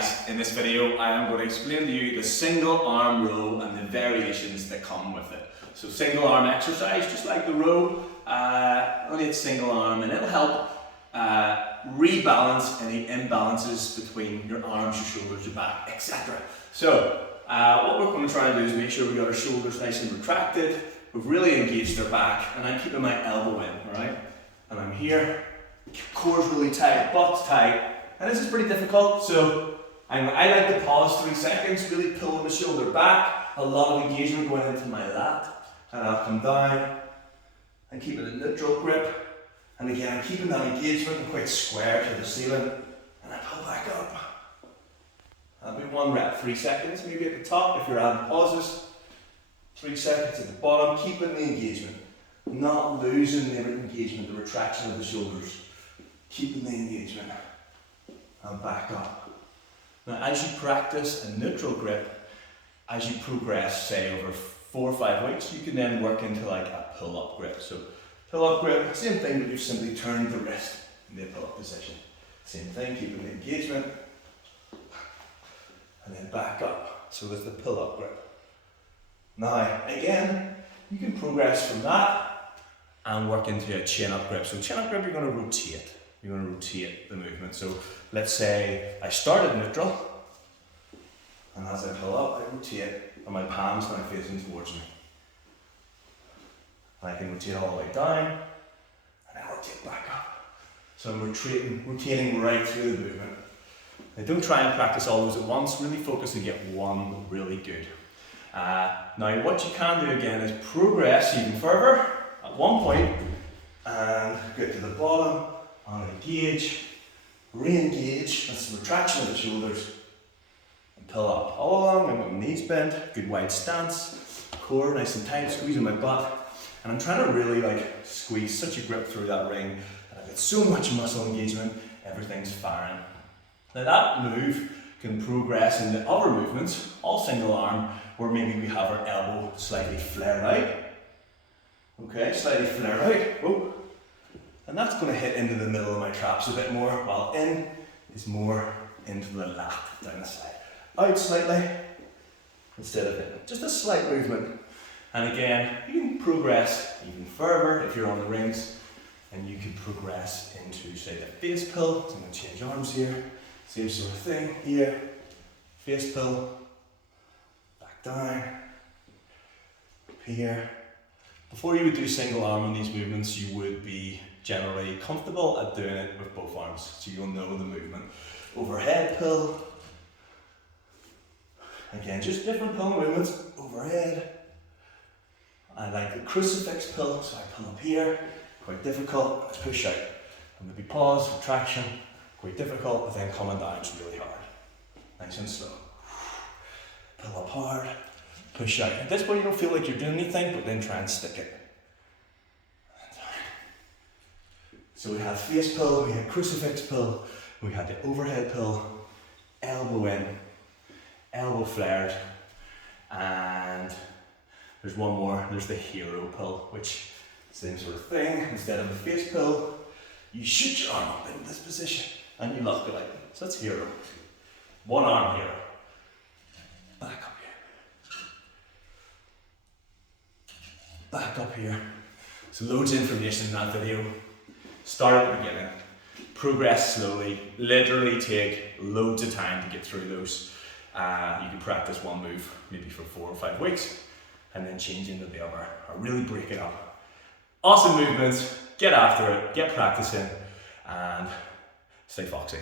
guys, in this video I am going to explain to you the single arm row and the variations that come with it. So single arm exercise, just like the row, only it's single arm, and it'll help rebalance any imbalances between your arms, your shoulders, your back, etc. So what we're going to try and do is make sure we've got our shoulders nice and retracted, we've really engaged our back, and I'm keeping my elbow in, alright? And I'm here, core's really tight, butt's tight, and this is pretty difficult, so I like to pause 3 seconds, really pull the shoulder back, a lot of engagement going into my lat, and I'll come down and keep it a neutral grip, and again I'm keeping that engagement and quite square to the ceiling, and I pull back up. That'll be 1 rep, 3 seconds, maybe at the top if you're adding pauses, 3 seconds at the bottom, keeping the engagement, not losing the engagement, the retraction of the shoulders, keeping the engagement, and back up. Now as you practice a neutral grip, as you progress, say over 4 or 5 weeks, you can then work into like a pull-up grip. So pull-up grip, same thing, but you've simply turned the wrist in the pull-up position. Same thing, keeping the engagement, and then back up. So there's the pull-up grip. Now, again, you can progress from that and work into a chin-up grip. So chin-up grip, you're going to rotate. You're going to rotate the movement. So let's say I started neutral, and as I pull up, I rotate, and my palm's now facing towards me. And I can rotate all the way down, and then rotate back up. So I'm rotating right through the movement. Now don't try and practice all those at once, really focus and get one really good. Now what you can do again is progress even further at one point, and get to the bottom, and engage, re-engage, that's the retraction of the shoulders, and pull up all along, I've got my knees bent, good wide stance, core nice and tight, squeezing my butt, and I'm trying to really like squeeze such a grip through that ring that I've got so much muscle engagement, everything's firing. Now that move can progress into other movements, all single arm, where maybe we have our elbow slightly flared out. Okay, slightly flared out. Whoa. And that's going to hit into the middle of my traps a bit more, while in is more into the lat, down the side. Out slightly, instead of in. Just a slight movement. And again, you can progress even further if you're on the rings, and you can progress into, say, the face pull. So I'm going to change arms here. Same sort of thing here. Face pull. Back down. Up here. Before you would do single arm on these movements, you would be generally comfortable at doing it with both arms, so you'll know the movement. Overhead pull. Again, just different pull movements. Overhead. I like the crucifix pull, so I pull up here. Quite difficult. Let's push out. And maybe pause, retraction. Quite difficult, but then coming down is really hard. Nice and slow. Pull up hard. Push out. At this point, you don't feel like you're doing anything, but then try and stick it. So we had face pull, we had crucifix pull, we had the overhead pull, elbow in, elbow flared, and there's one more, there's the hero pull, which same sort of thing. Instead of the face pull, you shoot your arm up in this position and you lock it out. So that's hero. One arm hero. Back up here. Back up here. So loads of information in that video. Start at the beginning, progress slowly, literally take loads of time to get through those. You can practice one move maybe for 4 or 5 weeks and then change into the other, or really break it up. Awesome movements, get after it, get practicing, and stay foxy.